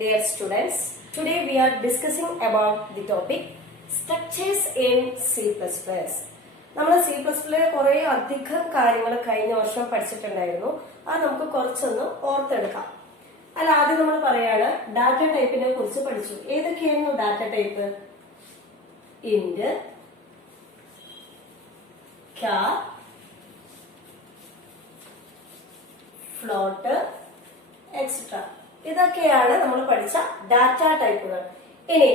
Dear students, today we are discussing about the topic structures in C++. നമ്മൾ C++ലെ കുറെ അധികം കാര്യങ്ങൾ കഴിഞ്ഞ വർഷം പഠിച്ചിട്ടുണ്ടായിരുന്നു. അത് നമുക്ക് കുറച്ചൊന്ന് ഓർത്തെടുക്കാം. അല്ല, ആദ്യം നമ്മൾ പറയാണ് ഡാറ്റ ടൈപ്പിനെ കുറിച്ച് പഠിച്ചു. ഏതൊക്കെയായിരുന്നു data type? Int, char, float, etcetera. ഇതൊക്കെയാണ് നമ്മൾ പഠിച്ച ഡാറ്റ ടൈപ്പുകൾ. ഇനി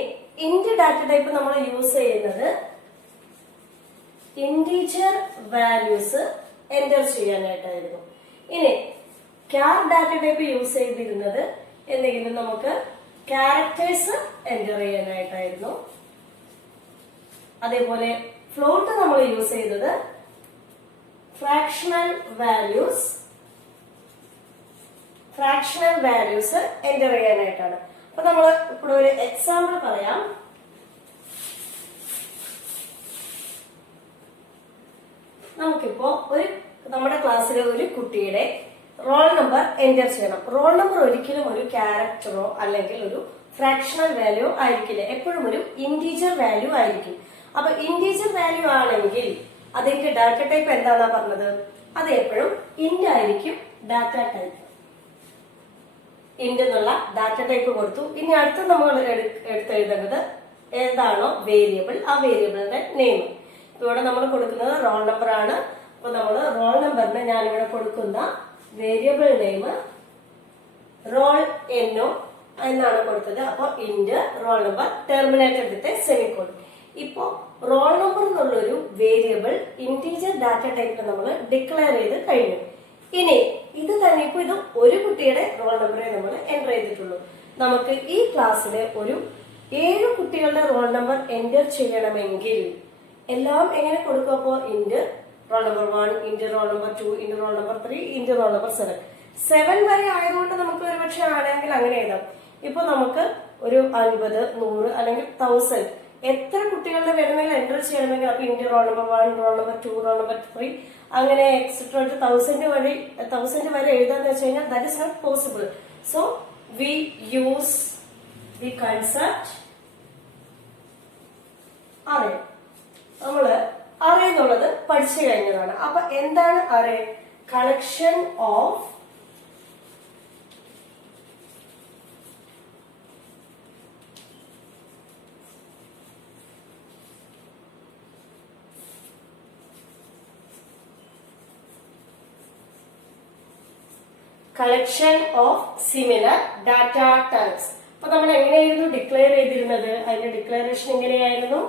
ഇന്റ് ഡാറ്റ ടൈപ്പ് നമ്മൾ യൂസ് ചെയ്യുന്നത് ഇന്റീജർ വാല്യൂസ് എന്റർ ചെയ്യാനായിട്ടായിരുന്നു. ഇനി char ഡാറ്റ ടൈപ്പ് യൂസ് ചെയ്തിരുന്നത് എന്തെങ്കിലും നമുക്ക് ക്യാരക്ടേഴ്സ് എന്റർ ചെയ്യാനായിട്ടായിരുന്നു. അതേപോലെ ഫ്ലോട്ട് നമ്മൾ യൂസ് ചെയ്തത് ഫ്രാക്ഷണൽ വാല്യൂസ് എന്റർ ചെയ്യാനായിട്ടാണ്. അപ്പൊ നമ്മൾ ഇപ്പോൾ ഒരു എക്സാമ്പിൾ പറയാം. നമുക്കിപ്പോ നമ്മുടെ ക്ലാസ്സിലെ ഒരു കുട്ടിയുടെ റോൾ നമ്പർ എന്റർ ചെയ്യണം. റോൾ നമ്പർ ഒരിക്കലും ഒരു ക്യാരക്ടറോ അല്ലെങ്കിൽ ഒരു ഫ്രാക്ഷണൽ വാല്യൂ ആയിരിക്കില്ല, എപ്പോഴും ഒരു ഇന്റീജർ വാല്യൂ ആയിരിക്കും. അപ്പൊ ഇന്റീജർ വാല്യൂ ആണെങ്കിൽ അതിന്റെ ഡാറ്റ ടൈപ്പ് എന്താണെന്നാ പറഞ്ഞത്? അത് എപ്പോഴും ഇന്റ് ആയിരിക്കും ഡാറ്റ ടൈപ്പ്. ഇന്റ് എന്നുള്ള ഡാറ്റ ടൈപ്പ് കൊടുത്തു. ഇനി അടുത്ത് നമ്മൾ എടുത്തെഴുതേണ്ടത് ഏതാണോ വേരിയബിൾ, ആ വേരിയബിളിന്റെ നെയിം. ഇവിടെ നമ്മൾ കൊടുക്കുന്നത് റോൾ നമ്പർ ആണ്. അപ്പൊ നമ്മൾ റോൾ നമ്പറിന് ഞാനിവിടെ കൊടുക്കുന്ന വേരിയബിൾ നെയിം റോൾ എന്നോ എന്നാണ് കൊടുത്തത്. അപ്പൊ ഇന്റ് റോൾ നമ്പർ ടെർമിനേറ്റഡ് വിത്ത് സെമിക്കോൺ. ഇപ്പോ റോൾ നമ്പർ എന്നുള്ളൊരു വേരിയബിൾ ഇന്റീജർ ഡാറ്റ ടൈപ്പ് നമ്മൾ ഡിക്ലെയർ ചെയ്ത് കഴിഞ്ഞു. ഇനി ഇത് തന്നെ ഇപ്പൊ ഇത് ഒരു കുട്ടിയുടെ റോൾ നമ്പറെ നമ്മൾ എന്റർ ചെയ്തിട്ടുള്ളൂ. നമുക്ക് ഈ ക്ലാസ്സിലെ ഒരു 7 കുട്ടികളുടെ റോൾ നമ്പർ എന്റർ ചെയ്യണമെങ്കിൽ എല്ലാം എങ്ങനെ കൊടുക്കും? അപ്പോ int roll number 1, int roll number 2, int roll number 3, int roll number 7 വരെ ആയതുകൊണ്ട് നമുക്ക് ഒരുപക്ഷെ ആണെങ്കിൽ അങ്ങനെ എഴുതാം. ഇപ്പൊ നമുക്ക് ഒരു 50, 100 അല്ലെങ്കിൽ 1000 എത്ര കുട്ടികളുടെ വേണമെങ്കിൽ എൻറ്റർ ചെയ്യണമെങ്കിൽ അപ്പൊ int roll number 1, roll number 2, roll number 3 അങ്ങനെ എക്സെട്ര 1000 വരെ എഴുതാന്ന് വെച്ച് കഴിഞ്ഞാൽ that is not possible. So we use the concept array. നമ്മള് അറേ എന്നുള്ളത് പഠിച്ചു കഴിഞ്ഞതാണ്. അപ്പൊ എന്താണ് array? Collection of similar data types. അപ്പൊ നമ്മൾ എങ്ങനെയായിരുന്നു ഡിക്ലെയർ ചെയ്തിരുന്നത്? അതിന്റെ ഡിക്ലറേഷൻ എങ്ങനെയായിരുന്നു?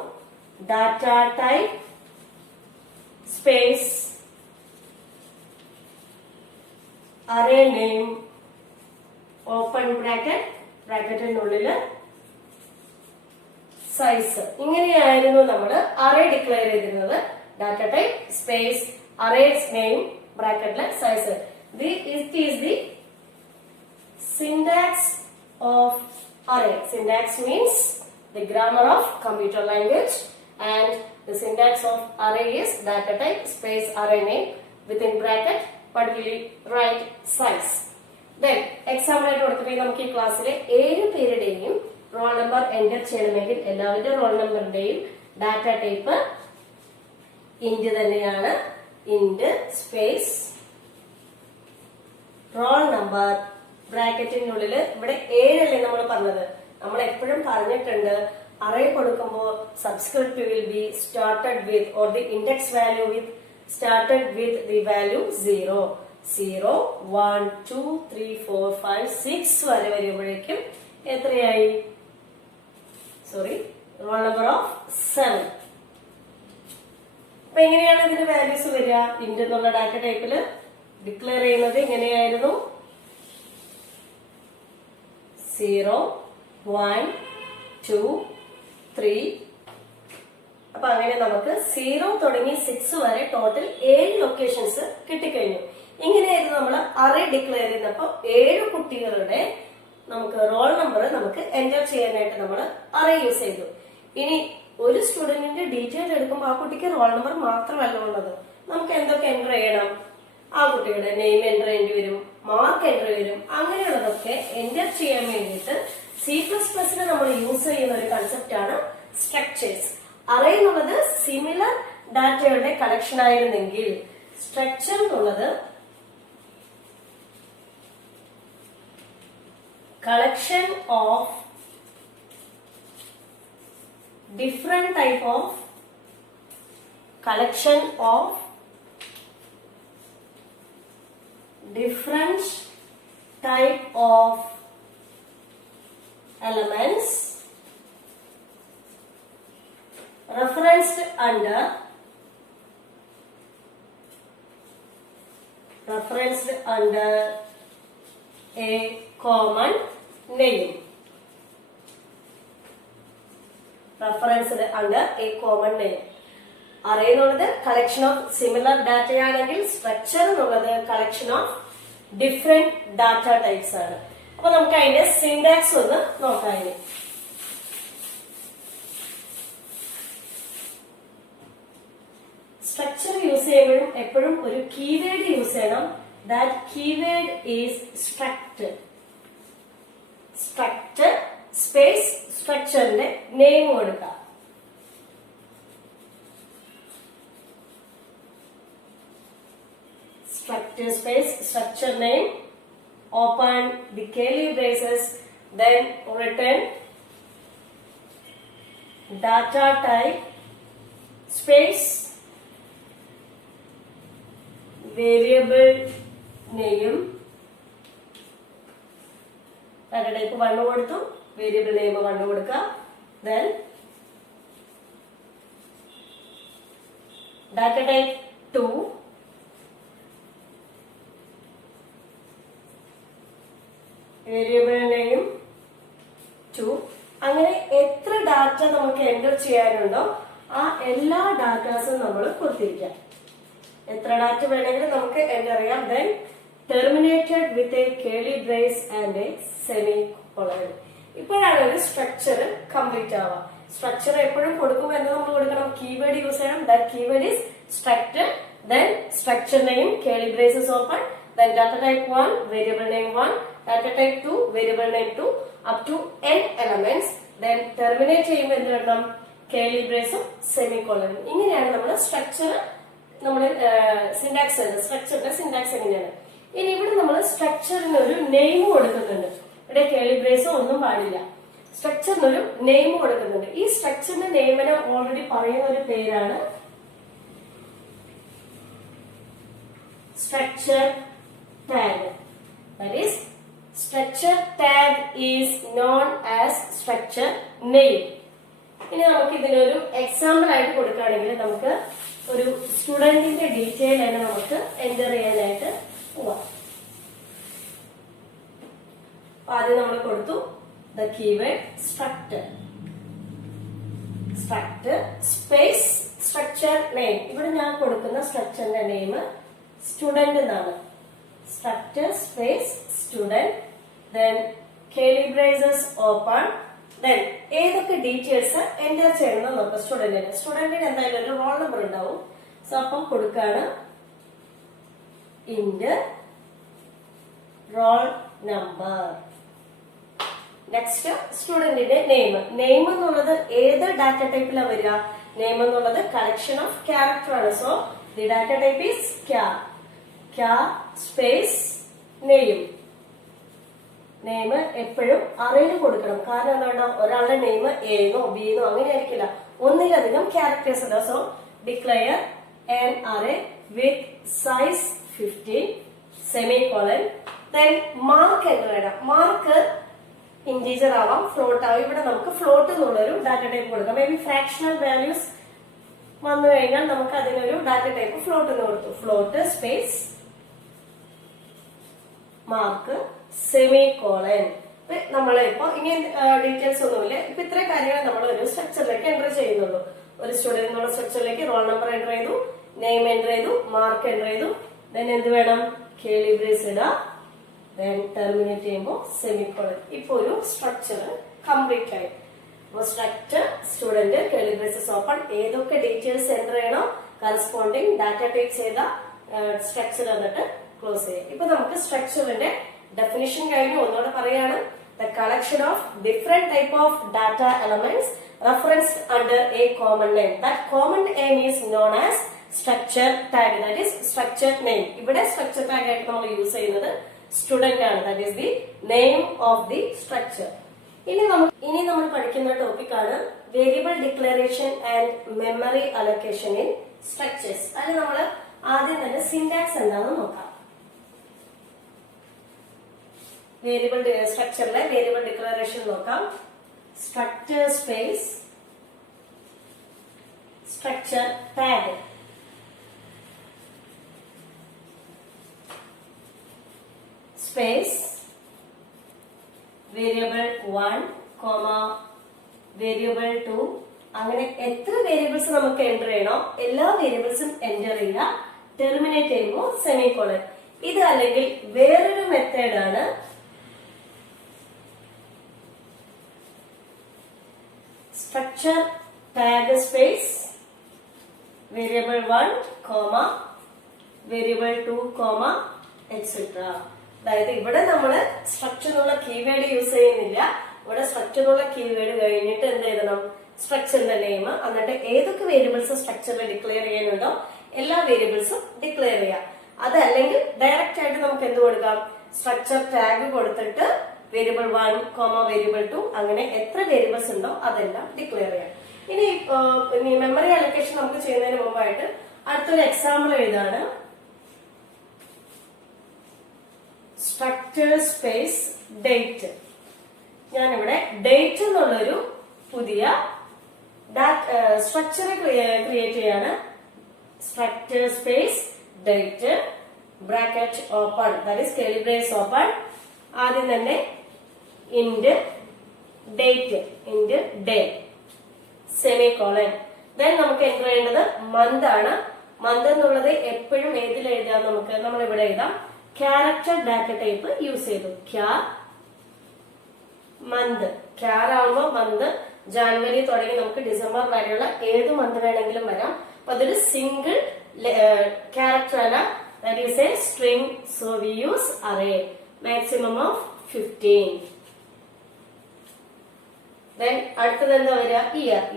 Data type space array name open ബ്രാക്കറ്റിനുള്ളില് സൈസ്. ഇങ്ങനെയായിരുന്നു നമ്മൾ അറേ ഡിക്ലെയർ ചെയ്തിരുന്നത്. Data type space array name ബ്രാക്കറ്റിലെ size. It is the syntax of array. Syntax means the grammar of computer language, and the syntax of array is data type space array name within bracket particularly right size. Then example ആയിട്ട് കൊടുത്തിട്ട് നമുക്ക് ഈ ക്ലാസ്സിലെ 7 പേരുടെയും roll number enter ചെയ്യണമെങ്കിൽ എല്ലാവരുടെ role നമ്പറിന്റെയും data type int തന്നെയാണ്. Int space roll number ബ്രാക്കറ്റിനുള്ളിൽ ഇവിടെ 7 അല്ലേ നമ്മൾ പറഞ്ഞത്. നമ്മൾ എപ്പോഴും പറഞ്ഞിട്ടുണ്ട് അറേ കൊടുക്കുമ്പോൾ subscript will be started with or the index value started with the value 0, 1, 2, 3, 4, 5, 6 വരെ വരുമ്പോഴേക്കും എത്രയായി? Roll number of 7. അപ്പൊ എങ്ങനെയാണ് ഇതിന്റെ വാല്യൂസ് വരിക? ഇന്റ് എന്നുള്ള ഡാറ്റ ടൈപ്പില് ഡിക്ലെയർ ചെയ്യുന്നത് ഇങ്ങനെയായിരുന്നു: 0, 1, 2, 3. അപ്പൊ അങ്ങനെ നമുക്ക് 0 തുടങ്ങി 6 വരെ ടോട്ടൽ 7 ലൊക്കേഷൻസ് കിട്ടിക്കഴിഞ്ഞു. ഇങ്ങനെയായിരുന്നു നമ്മൾ അറേ ഡിക്ലെയർ ചെയ്യുന്നപ്പോ 7 കുട്ടികളുടെ നമുക്ക് റോൾ നമ്പർ നമുക്ക് എന്റർ ചെയ്യാനായിട്ട് നമ്മൾ അറേ യൂസ് ചെയ്തു. ഇനി ഒരു സ്റ്റുഡന്റിന്റെ ഡീറ്റെയിൽ എടുക്കുമ്പോൾ ആ കുട്ടിക്ക് റോൾ നമ്പർ മാത്രമല്ല ഉള്ളത്, നമുക്ക് എന്തൊക്കെ എന്റർ ചെയ്യണം? ആ കുട്ടിയുടെ നെയിം എൻ്റർ ചെയ്യേണ്ടി വരും, മാർക്ക് എൻ്റർ വരും. അങ്ങനെയുള്ളതൊക്കെ എൻ്റർ ചെയ്യാൻ വേണ്ടിയിട്ട് C++ൽ നമ്മൾ യൂസ് ചെയ്യുന്ന ഒരു കൺസെപ്റ്റ് ആണ് സ്ട്രക്ചേഴ്സ്. അറേ എന്നുള്ളത് സിമിലർ ഡാറ്റയുടെ കളക്ഷൻ ആയിരുന്നെങ്കിൽ സ്ട്രക്ചർ എന്നുള്ളത് collection of different type of elements referenced under a common name. Referenced under a common name. Array എന്നുള്ളത് collection of similar data ആണെങ്കിൽ structure എന്നുള്ളത് collection of different data types ആണ്. അപ്പൊ നമുക്ക് അതിന്റെ സിന്റാക്സ് ഒന്ന് നോക്കാം. സ്ട്രക്ചർ യൂസ് ചെയ്യുമ്പോഴും എപ്പോഴും ഒരു കീവേഡ് യൂസ് ചെയ്യണം. That keyword is struct. Struct space സ്ട്രക്ചറിന്റെ നെയിം കൊടുക്കാം. Structure space structure name, open the curly braces, then return data type space variable name. Data type 1 കൊടുത്തു, variable name 1 കൊടുക്കുക. Then data type 2, variable name 2. അങ്ങനെ എത്ര data നമുക്ക് enter ചെയ്യാനുണ്ടോ ആ എല്ലാ ഡാറ്റാസും നമ്മൾ കൊടുത്തിരിക്കാം. എത്ര ഡാറ്റ വേണമെങ്കിലും നമുക്ക് എൻ്റർ ചെയ്യാം. Then terminated with a Keli brace and A semi colon. ഇപ്പോഴാണ് ഒരു സ്ട്രക്ചർ കംപ്ലീറ്റ് ആവുക. സ്ട്രക്ചർ എപ്പോഴും കൊടുക്കുമ്പോൾ എന്താ നമ്മൾ കൊടുക്കണം? കീവേഡ് യൂസ് ചെയ്യണം. That keyword is structure. Then structure name Keli braces open. Then data type 1, variable name 1, data type 2, variable name 2, up to n elements. Then terminate ചെയ്യുമ്പോൾ എന്ത് വേണം? കേളി ബ്രേസും സെമികോളനും. ഇങ്ങനെയാണ് നമ്മുടെ സ്ട്രക്ചർ, നമ്മുടെ സിന്റാക്സ്. സ്ട്രക്ചറിന്റെ സിന്റാക്സ് എങ്ങനെയാണ്? ഇനി ഇവിടെ നമ്മൾ സ്ട്രക്ചറിന് ഒരു നെയിം കൊടുക്കുന്നുണ്ട്. ഇവിടെ കേളി ബ്രേസും ഒന്നും പാടില്ല. സ്ട്രക്ചറിനൊരു നെയിം കൊടുക്കുന്നുണ്ട്. ഈ സ്ട്രക്ചറിന്റെ നെയിമിന് ഓൾറെഡി പറയുന്ന ഒരു പേരാണ് structure tag. That is, structure tag is known as structure name. ഇനി നമുക്ക് ഇതിനൊരു എക്സാമ്പിൾ ആയിട്ട് കൊടുക്കുകയാണെങ്കിൽ നമുക്ക് ഒരു സ്റ്റുഡന്റിന്റെ ഡീറ്റെയിൽ തന്നെ നമുക്ക് എൻ്റർ ചെയ്യാനായിട്ട് പോവാം. ആദ്യം നമ്മൾ കൊടുത്തു the keyword structure. structure space structure name. ഇവിടെ ഞാൻ കൊടുക്കുന്ന സ്ട്രക്ചറിന്റെ നെയിം സ്റ്റുഡന്റ് എന്നാണ്. structure space student, then curly braces open. then ഏതൊക്കെ ഡീറ്റെയിൽസ് എൻ്റർ ചെയ്യണം നോക്കാം. സ്റ്റുഡന്റിന് എന്തായാലും ഒരു റോൾ നമ്പർ ഉണ്ടാവും. സോ അപ്പം കൊടുക്കാണ് ഇന്റ് റോൾ നമ്പർ. നെക്സ്റ്റ് സ്റ്റുഡന്റിന്റെ നെയിം എന്നുള്ളത് ഏത് ഡാറ്റ ടൈപ്പിലാണ് വരിക? നെയിം എന്നുള്ളത് കളക്ഷൻ ഓഫ് ക്യാരക്ടർ ആണ്. So the data type is char space name. Name എപ്പോഴും അറേയിൽ കൊടുക്കണം. കാരണം എന്താണ്? ഒരാളുടെ നെയിം എന്നോ ബിന്നോ അങ്ങനെ ആയിരിക്കില്ല, ഒന്നിലധികം ക്യാരക്ടേഴ്സ് ഉണ്ട്. So declare an array with size 15 semicolon. then mark enter ചെയ്യണം. മാർക്ക് ഇന്റീജർ ആവാം, ഫ്ലോട്ട് ആവാം. ഇവിടെ നമുക്ക് ഫ്ലോട്ട് എന്നുള്ളൊരു ഡാറ്റ ടൈപ്പ് കൊടുക്കാം. മേ ബി ഫ്രാക്ഷണൽ വാല്യൂസ് വന്നു കഴിഞ്ഞാൽ നമുക്ക് അതിനൊരു ഡാറ്റ ടൈപ്പ് ഫ്ലോട്ട് എന്ന് കൊടുത്തു. Float space mark semicolon. നമ്മളിപ്പോ ഇനി ഡീറ്റെയിൽസ് ഒന്നുമില്ല. ഇപ്പൊ ഇത്രയും കാര്യങ്ങൾ നമ്മൾ ഒരു സ്ട്രക്ചറിലേക്ക് എൻ്റർ ചെയ്യുന്നുള്ളൂ. ഒരു സ്റ്റുഡന്റ് എന്നുള്ള സ്ട്രക്ചറിലേക്ക് റോൾ നമ്പർ എൻ്റർ ചെയ്തു, നെയിം എൻ്റർ ചെയ്തു, മാർക്ക് എൻ്റർ ചെയ്തു. ദെൻ എന്ത് വേണം? കേളി ബ്രേസ് ഇടാം. ദെൻ ടെർമിനേറ്റ് ചെയ്യുമ്പോൾ സെമികോളൻ. ഇപ്പൊ ഒരു സ്ട്രക്ചർ കംപ്ലീറ്റ് ആയി. അപ്പൊ സ്ട്രക്ചർ സ്റ്റുഡന്റ് കേളി ബ്രേസസ് ഓപ്പൺ. ഏതൊക്കെ ഡീറ്റെയിൽസ് എൻ്റർ ചെയ്യണോ കറസ്പോണ്ടിങ് ഡാറ്റ ടൈപ്പ് ചെയ്ത സ്ട്രക്ചർ എന്നിട്ട് ക്ലോസ് ചെയ്യാം. ഇപ്പൊ നമുക്ക് സ്ട്രക്ചറിന്റെ ഡെഫിനിഷൻ കഴിഞ്ഞു. ഒന്നുകൂടെ പറയാണ്. the collection of different type of data elements referenced under a common name. That common name is known as structure tag. That is structure name. ഇവിടെ structure tag ആയിട്ട് നമ്മൾ യൂസ് ചെയ്യുന്നത് സ്റ്റുഡന്റ് ആണ്. That is the name of the structure. ഇനി നമ്മൾ പഠിക്കുന്ന topic ആണ് variable declaration and memory allocation in structures. അതിൽ നമ്മൾ ആദ്യം തന്നെ സിന്റാക്സ് എന്താണെന്ന് നോക്കാം. വേരിയബിൾ സ്ട്രക്ചറിലെ വേരിയബിൾ ഡിക്ലറേഷൻ നോക്കാം. Structure space structure tag, space variable 1, variable 2, അങ്ങനെ എത്ര വേരിയബിൾസ് നമുക്ക് എൻ്റർ ചെയ്യണോ എല്ലാ വേരിയബിൾസും എൻ്റർ ചെയ്യുക. ടെർമിനേറ്റ് ചെയ്യുമ്പോൾ സെമികോളൻ. ഇത് അല്ലെങ്കിൽ വേറൊരു മെത്തേഡ് ആണ് structure tag space variable 1, variable 2, etcetera. അതായത് ഇവിടെ നമ്മള് സ്ട്രക്ചർ എന്നുള്ള കീവേഡ് യൂസ് ചെയ്യുന്നില്ല. ഇവിടെ സ്ട്രക്ചർ എന്നുള്ള കീവേഡ് കഴിഞ്ഞിട്ട് എന്ത് എഴുതണം? സ്ട്രക്ചറിന്റെ നെയിം, എന്നിട്ട് ഏതൊക്കെ വേരിയബിൾസ് സ്ട്രക്ചറിൽ ഡിക്ലെയർ ചെയ്യാനുണ്ടോ എല്ലാ വേരിയബിൾസും ഡിക്ലെയർ ചെയ്യാം. അതല്ലെങ്കിൽ ഡയറക്റ്റ് ആയിട്ട് നമുക്ക് എന്ത് കൊടുക്കാം? സ്ട്രക്ചർ ടാഗ് കൊടുത്തിട്ട് വേരിയബിൾ 1, വേരിയബിൾ 2 അങ്ങനെ എത്ര വേരിയബിൾസ് ഉണ്ടോ അതെല്ലാം ഡിക്ലെയർ ചെയ്യാം. ഇനി മെമ്മറി അലൊക്കേഷൻ നമുക്ക് ചെയ്യുന്നതിന് മുമ്പായിട്ട് അടുത്തൊരു എക്സാമ്പിൾ എഴുതാണ്. Structure space date. ഞാനിവിടെ ഡേറ്റ് എന്നുള്ളൊരു പുതിയ സ്ട്രക്ചർ ക്രിയേറ്റ് ചെയ്യാണ്. Structure space date bracket open, that is curly brace open. ആദ്യം തന്നെ int date, int day, semicolon. Then നമുക്ക് എൻ്റർ ചെയ്യേണ്ടത് മന്ത് ആണ്. മന്ത് എന്നുള്ളത് എപ്പോഴും ഏതിൽ എഴുതാം? നമ്മൾ ഇവിടെ എഴുതാം ക്യാരക്ടർ ഡാറ്റ ടൈപ്പ് യൂസ് ചെയ്തു. മന്ത് ക്യാർ ആവുമ്പോ മന്ത് ജാനുവരി തുടങ്ങി നമുക്ക് ഡിസംബർ വരെയുള്ള ഏത് മന്ത് വേണമെങ്കിലും വരാം. അപ്പൊ അതൊരു സിംഗിൾ ക്യാരക്ടർ അല്ല, that is A string. So we use array maximum of 15. Then അടുത്തത് എന്താ വരിക?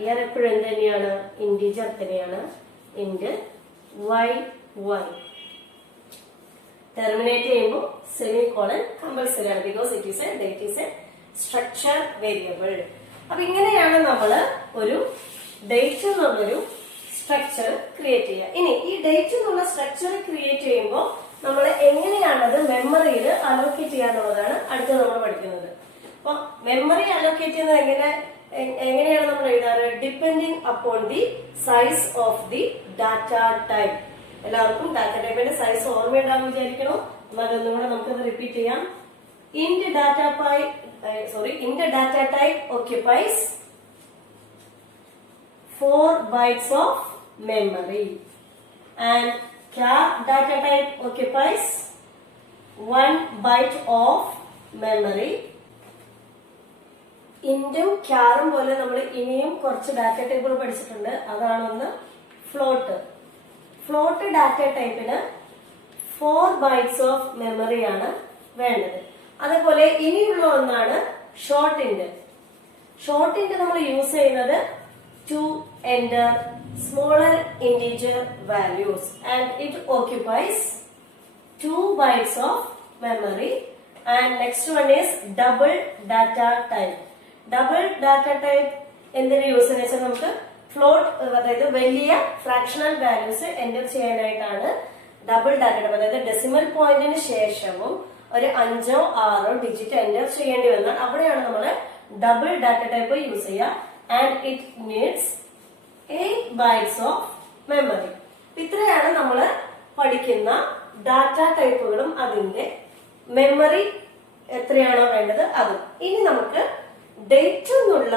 ഇയർ എപ്പോഴും എന്ത് തന്നെയാണ്? ഇന്റീജർ തന്നെയാണ്. Int y. ടെർമിനേറ്റ് ചെയ്യുമ്പോൾ സെമികോളൻ കമ്പൽസറി ആണ്, because it is A date is A structure variable. അപ്പൊ ഇങ്ങനെയാണ് നമ്മൾ ഒരു ഡേറ്റ് എന്നുള്ളൊരു സ്ട്രക്ചർ ക്രിയേറ്റ് ചെയ്യുക. ഇനി ഈ ഡേറ്റ് എന്നുള്ള സ്ട്രക്ചർ ക്രിയേറ്റ് ചെയ്യുമ്പോൾ നമ്മൾ എങ്ങനെയാണത് മെമ്മറിയിൽ അലോക്കേറ്റ് ചെയ്യാന്നുള്ളതാണ് അടുത്ത് നമ്മൾ പഠിക്കുന്നത്. അപ്പൊ മെമ്മറി അലോക്കേറ്റ് ചെയ്യുന്നത് എങ്ങനെയാണ് നമ്മൾ എഴുതാറ്? Depending upon the size of the data type. എല്ലാവർക്കും ഡാറ്റ ടൈപ്പിന്റെ സൈസ് ഓർമ്മയുണ്ടാവും വിചാരിക്കണം. എന്നാലൊന്നും കൂടെ നമുക്കത് റിപ്പീറ്റ് ചെയ്യാം. Int data type occupies 4 bytes of memory and char data type occupies 1 byte of memory. ഇൻറ്റും ക്യാറും പോലെ നമ്മൾ ഇനിയും കുറച്ച് ഡാറ്റ ടൈപ്പുകൾ പഠിച്ചിട്ടുണ്ട്. അതാണ് ഒന്ന് ഫ്ലോട്ട് ഡാറ്റ ടൈപ്പിന് 4 bytes ഓഫ് മെമ്മറി ആണ് വേണ്ടത്. അതേപോലെ ഇനിയുള്ള ഒന്നാണ് ഷോർട്ട് ഇന്റ് നമ്മൾ യൂസ് ചെയ്യുന്നത് to enter smaller integer values and it occupies 2 bytes of memory. And next one is double data type. Double data type എന്തിനു യൂസ് എന്ന് വെച്ചാൽ നമുക്ക് ഫ്ലോട്ട്, അതായത് വലിയ ഫ്രാക്ഷണൽ വാല്യൂസ് എൻ്റർ ചെയ്യാനായിട്ടാണ് ഡബിൾ ഡാറ്റ ടൈപ്പ്. അതായത് ഡെസിമൽ പോയിന്റിന് ശേഷവും ഒരു 5 or 6 ഡിജിറ്റ് എൻ്റർ ചെയ്യേണ്ടി വന്നാൽ അവിടെയാണ് നമ്മൾ ഡബിൾ ഡാറ്റ ടൈപ്പ് യൂസ് ചെയ്യുക. And it needs 8 bytes of memory. ഇത്രയാണ് നമ്മൾ പഠിക്കുന്ന ഡാറ്റ ടൈപ്പുകളും അതിന്റെ മെമ്മറി എത്രയാണോ വേണ്ടത് അതും. ഇനി നമുക്ക് ഡേറ്റ് എന്നുള്ള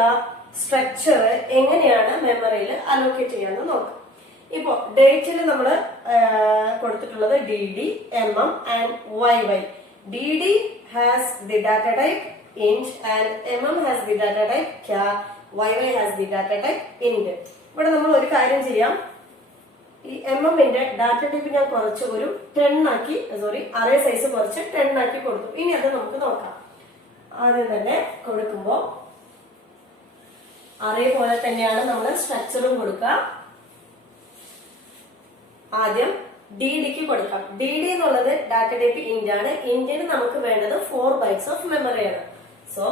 സ്ട്രക്ചർ എങ്ങനെയാണ് മെമ്മറിയിൽ അലോക്കേറ്റ് ചെയ്യാന്ന് നോക്കാം. ഇപ്പോ ഡേറ്റിൽ നമ്മൾ കൊടുത്തിട്ടുള്ളത് DD, MM and YY. DD has the data type int and MM has the data type char, YY has the data type int. ഇവിടെ നമ്മൾ ഒരു കാര്യം ചെയ്യാം. ഈ MM-ന്റെ ഡാറ്റ ടൈപ്പ് ഞാൻ കുറച്ച് ഒരു 10 ആക്കി, അറേ സൈസ് കുറച്ച് 10 ആക്കി കൊടുത്തു. ഇനി അത് നമുക്ക് നോക്കാം. ആദ്യം തന്നെ കൊടുക്കുമ്പോൾ അറേ പോലെ തന്നെയാണ് നമ്മൾ സ്ട്രക്ചറും കൊടുക്കുക. ആദ്യം DDക്ക് കൊടുക്കാം. DD എന്നുള്ളത് ഡാറ്റ ടൈപ്പ് ഇന്റ് ആണ്. ഇന്റിന് നമുക്ക് വേണ്ടത് 4 ബൈറ്റ്സ് ഓഫ് മെമ്മറി ആണ്. So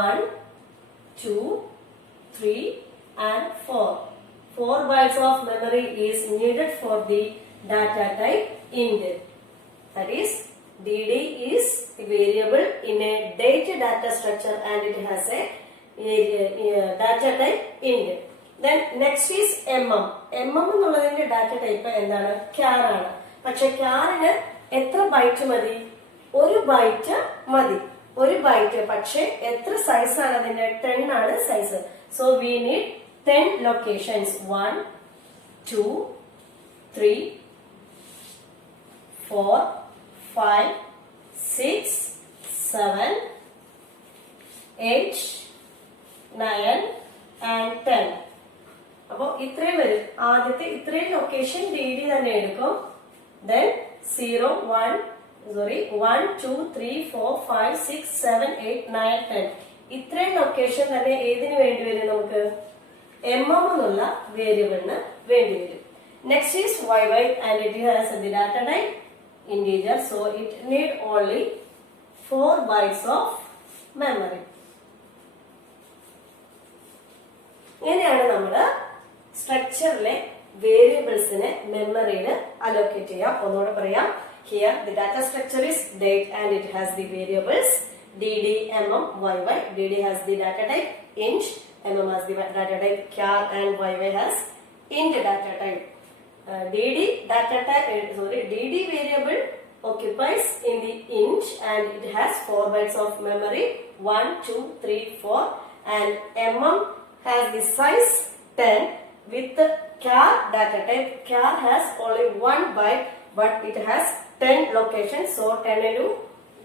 1, 2, 3 and 4. 4 bytes of memory is needed for the data type int. That is, DD is a variable in a date data structure and it has a data type int. Then next is എന്നുള്ളതിന്റെ data type എന്താണ്? char ആണ്. പക്ഷെ charന് എത്ര byte മതി? 1 byte മതി. 1 byte. പക്ഷെ എത്ര size ആണ് അതിന്റെ? 10 ആണ് size. So we need 10 locations. 1, 2, 3, 4, 5, 6, 7, 8, 9 and 10. അപ്പോൾ ഇത്രയും വരും. ആദ്യത്തെ ഇത്രയും ലൊക്കേഷൻ DD തന്നെ എടുക്കും. Then 0, 1, 2, 3, 4, 5, 6, 7, 8, 9, 10. ഇത്രയും ലൊക്കേഷൻ തന്നെ ഏതിനു വേണ്ടി വരും? നമുക്ക് എന്നുള്ള വേരിയബിളിന് വേണ്ടി വരും. Next is YY and it has the data type integer, so it need only 4 bytes of memory. ഇങ്ങനെയാണ് നമ്മൾ സ്ട്രക്ചറിലെ വേരിയബിൾസിനെ മെമ്മറിയിൽ അലോക്കേറ്റ് ചെയ്യാം. ഒന്നുകൂടെ പറയാം. Here the data structure is date and it has the variables DD, YY. DD has the data type int, has the data type char and YY has int data type. DD variable occupies in the int and it has 4 bytes of memory. 1, 2, 3, 4 and has the size 10 with the char data type. Char has only 1 byte but it has 10 locations. So 10 into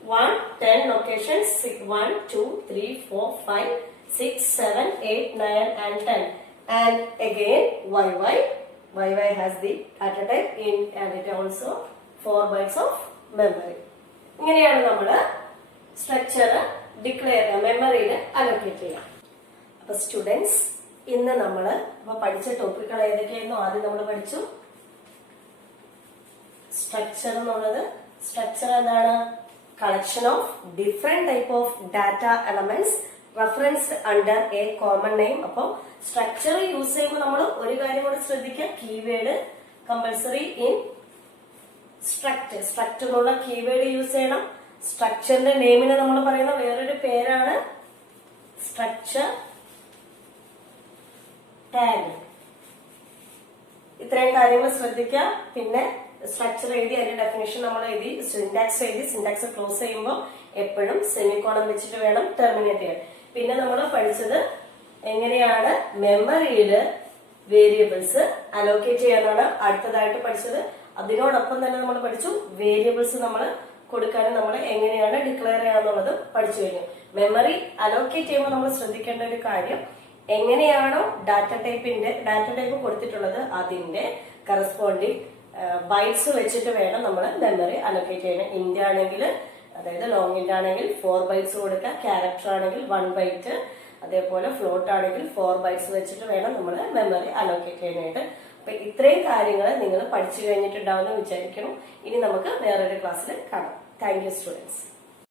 1, 10 locations. 1, 2, 3, 4, 5, 6, 7, 8, 9 and 10. And again YY has the data type int and it also 4 bytes of memory. ഇങ്ങനെയാണ് നമ്മൾ structure declare മെമ്മറിയിൽ allocate ചെയ്യാം. അപ്പൊ students, ഇന്ന് നമ്മൾ പഠിച്ച ടോപ്പിക്കുകൾ ഏതൊക്കെയായിരുന്നു? ആദ്യം നമ്മൾ പഠിച്ചു സ്ട്രക്ചർ എന്നുള്ളത്. സ്ട്രക്ചർ എന്താണ്? Collection of different type of data elements referenced under A common name. അപ്പോൾ സ്ട്രക്ചർ യൂസ് ചെയ്യുമ്പോൾ നമ്മൾ ഒരു കാര്യം കൂടെ ശ്രദ്ധിക്കുക. കീവേഡ് കമ്പൽസറി ഇൻ സ്ട്രക്ട് എന്നുള്ള കീവേഡ് യൂസ് ചെയ്യണം. സ്ട്രക്ചറിന്റെ നെയിമിന് നമ്മൾ പറയുന്ന വേറൊരു പേരാണ് സ്ട്രക്ചർ ടാഗ്. ഇത്രയും കാര്യങ്ങൾ ശ്രദ്ധിക്കുക. പിന്നെ സ്ട്രക്ചർ എഴുതി അതിന്റെ ഡെഫിനേഷൻ നമ്മൾ എഴുതി, സിന്റാക്സ് എഴുതി. സിന്റാക്സ് ക്ലോസ് ചെയ്യുമ്പോൾ എപ്പോഴും സെമിക്കോളം വെച്ചിട്ട് വേണം ടെർമിനേറ്റ് ചെയ്യാൻ. പിന്നെ നമ്മൾ പഠിച്ചത് എങ്ങനെയാണ് മെമ്മറിയിൽ വേരിയബിൾസ് അലോക്കേറ്റ് ചെയ്യാനാണ് അടുത്തതായിട്ട് പഠിച്ചത്. അതിനോടൊപ്പം തന്നെ നമ്മൾ പഠിച്ചു വേരിയബിൾസ് നമ്മൾ കൊടുക്കാനും നമ്മൾ എങ്ങനെയാണ് ഡിക്ലെയർ ചെയ്യാന്നുള്ളത് പഠിച്ചു കഴിഞ്ഞു. മെമ്മറി അലോക്കേറ്റ് ചെയ്യുമ്പോൾ നമ്മൾ ശ്രദ്ധിക്കേണ്ട ഒരു കാര്യം, എങ്ങനെയാണോ ഡാറ്റ ടൈപ്പ് കൊടുത്തിട്ടുള്ളത് അതിന്റെ കറസ്പോണ്ടിങ് ബൈറ്റ്സ് വെച്ചിട്ട് വേണം നമ്മൾ മെമ്മറി അലോക്കേറ്റ് ചെയ്യാൻ. ഇന്റ് ആണെങ്കിൽ, അതായത് ലോങ് ഇന്റ് ആണെങ്കിൽ 4 ബൈറ്റ്സ് കൊടുക്കുക. ക്യാരക്ടർ ആണെങ്കിൽ 1 ബൈറ്റ്. അതേപോലെ ഫ്ലോട്ട് ആണെങ്കിൽ 4 ബൈറ്റ്സ് വെച്ചിട്ട് വേണം നമ്മൾ മെമ്മറി അലോക്കേറ്റ് ചെയ്യാനായിട്ട്. അപ്പൊ ഇത്രയും കാര്യങ്ങൾ നിങ്ങൾ പഠിച്ചു കഴിഞ്ഞിട്ടുണ്ടാവുമെന്ന് വിചാരിക്കണം. ഇനി നമുക്ക് വേറൊരു ക്ലാസ്സിൽ കാണാം. Thank you students.